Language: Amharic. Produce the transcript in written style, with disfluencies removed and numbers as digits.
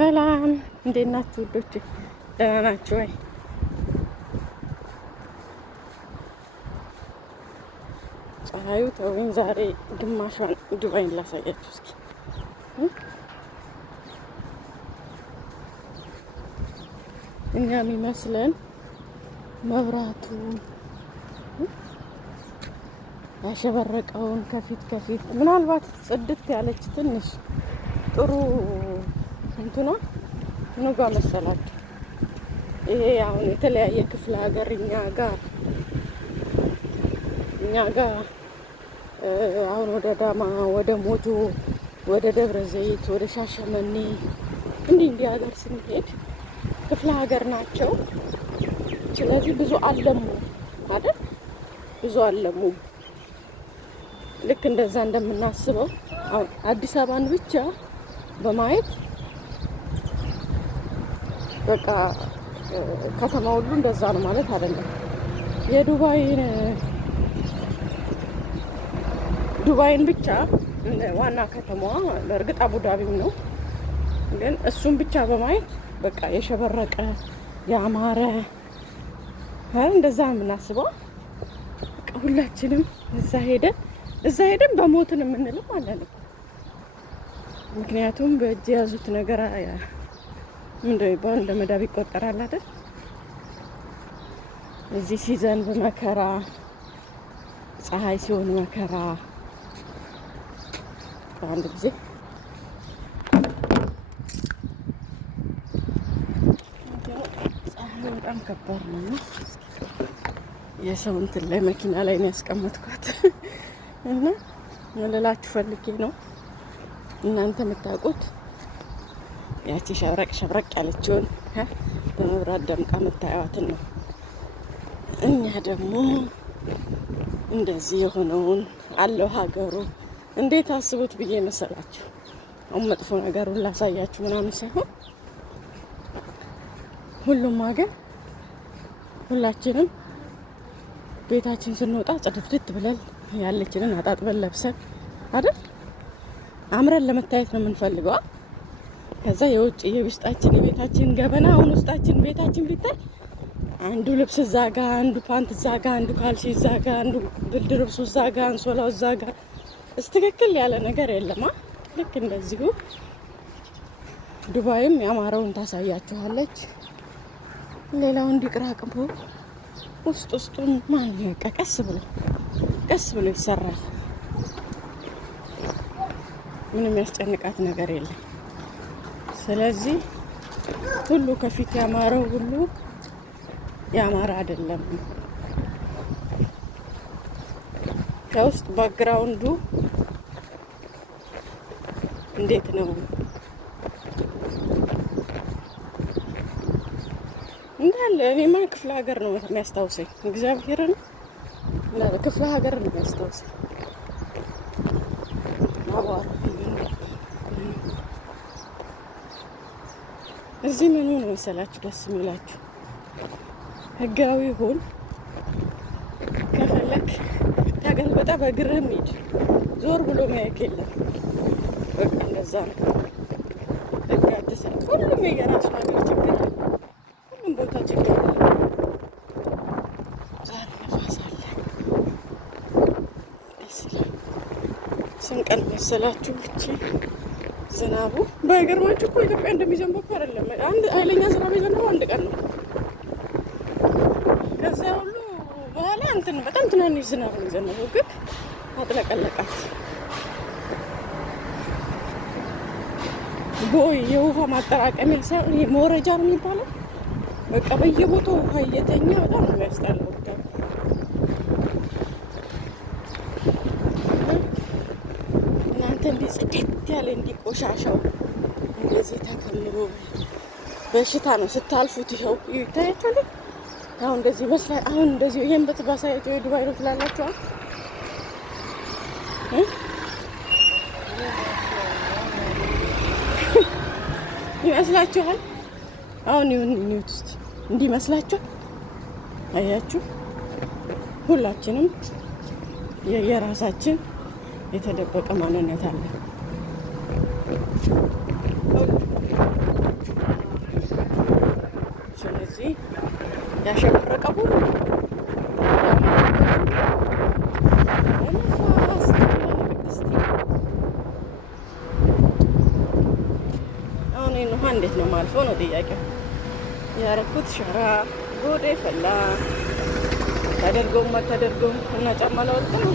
ሰላም እንዴት ናችሁ ውዶቼ? ደህና ናችሁ ወይ? ፀሐዩ ተወኝ። ዛሬ ግማሿን ዱባይን ላሳያችሁ እስኪ። እኛ የሚመስለን መብራቱ ያሸበረቀውን ከፊት ምናልባት ጽድት ያለች ትንሽ ጥሩ እንትኗ ንጓ መሰላችሁ። ይሄ አሁን የተለያየ ክፍለ ሀገር እኛ ጋር አሁን ወደ ዳማ፣ ወደ ሞጆ፣ ወደ ደብረ ዘይት፣ ወደ ሻሸመኔ እንዲህ ሀገር ስንሄድ ክፍለ ሀገር ናቸው። ስለዚህ ብዙ አለሙ አይደል? ብዙ አለሙ። ልክ እንደዛ እንደምናስበው አሁን አዲስ አበባን ብቻ በማየት በቃ ከተማ ሁሉ እንደዛ ነው ማለት አይደለም። ዱባይን ብቻ ዋና ከተማዋ በእርግጥ አቡዳቢም ነው፣ ግን እሱን ብቻ በማየት በቃ የሸበረቀ ያማረ እንደዛ ነው የምናስበው። በቃ ሁላችንም እዛ ሄደን በሞትን የምንልም አለን። ምክንያቱም በእጅ የያዙት ነገር ምንድን ነው ይባል እንደ መዳብ ይቆጠራል አይደል? እዚህ ሲዘንብ መከራ፣ ፀሐይ ሲሆን መከራ። አንድ ጊዜ ፀሐይ በጣም ከባድ ነው። የሰው እንትን ላይ መኪና ላይ ነው ያስቀመጥኳት እና ልላችሁ ፈልጌ ነው። እናንተ የምታውቁት ያቺ ሸብረቅ ያለችውን በመብራት ደምቃ የምታዩዋትን ነው። እኛ ደግሞ እንደዚህ የሆነውን አለው ሀገሩ እንዴት አስቡት ብዬ መሰላችሁ። አሁን መጥፎ ነገሩን ላሳያችሁ ምናምን ሳይሆን ሁሉም ሀገር ሁላችንም ቤታችን ስንወጣ ጽድትድት ብለን ያለችንን አጣጥበን ለብሰን አይደል አምረን ለመታየት ነው የምንፈልገው። ከዛ የውጭ የውስጣችን የቤታችን ገበና አሁን ውስጣችን ቤታችን ቢታይ አንዱ ልብስ እዛ ጋ፣ አንዱ ፓንት እዛ ጋ፣ አንዱ ካልሲ እዛ ጋ፣ አንዱ ብርድ ልብሱ እዛ ጋ፣ አንሶላው እዛ ጋ፣ እስትክክል ያለ ነገር የለማ። ልክ እንደዚሁ ዱባይም ያማረውን ታሳያችኋለች። ሌላው እንዲቅራቅቦ ውስጡን ማን ቀስ ብሎ ይሰራል። ምንም ያስጨንቃት ነገር የለም። ስለዚህ ሁሉ ከፊት ያማረው ሁሉ ያማረ አይደለም። ከውስጥ ባክግራውንዱ እንዴት ነው እንዳለ እኔማ ክፍለ ሀገር ነው የሚያስታውሰኝ። እግዚአብሔርን ክፍለ ሀገር ነው የሚያስታውሰኝ። እዚህ ምኑ ነው መሰላችሁ ደስ የሚላችሁ? ህጋዊ ሁን ከፈለክ ታገልበጣ በእግርህም ሂድ፣ ዞር ብሎ ማየት የለም። በቃ እንደዛ ነው። ህግ አትሰራ። ሁሉም የየራሱ ሀገር ችግር አለ። ሁሉም ቦታ ችግር አለ። ዛሬ ነፋስ አለ። ደስ ይላል። ስንት ቀን መሰላችሁ ብቻ ዝናቡ? በገርማችሁ እኮ ኢትዮጵያ እንደሚዘንበው እኮ አይደለም። አንድ ኃይለኛ ዝናብ የዘነበው አንድ ቀን ነው። ከዛ ሁሉ በኋላ በጣም ትናንሽ ዝናብ ነው የዘነበው፣ ግን አጥለቀለቃት። ቦይ የውሃ ማጠራቀሚያ ሳይሆን ይሄ መወረጃ ነው የሚባለው። በቃ በየቦታው ውሃ እየተኛ በጣም ነው የሚያስጠላው። እንዲህ ጽድት ያለ ቆሻሻው እንደዚህ ተከምሮ በሽታ ነው ስታልፉት። ይኸው ይታያችኋል። አሁን እንደዚህ መስላ አሁን እንደዚህ ይሄን በተባሳያቸው የዱባይ ነው ትላላችሁ ይመስላችኋል? አሁን ኒውት ውስጥ እንዲህ መስላችኋል? አያችሁ፣ ሁላችንም የራሳችን የተደበቀ ማንነት አለ። ሁሉ ነፋስ ቅድስቲ። አሁን ይህን ውሃ እንዴት ነው ማልፈው ነው ጥያቄው። ያረኩት ሸራ ጎዴ ፈላ። ታደርገውም አታደርገውም እና ጫማ ላወልቅ ነው።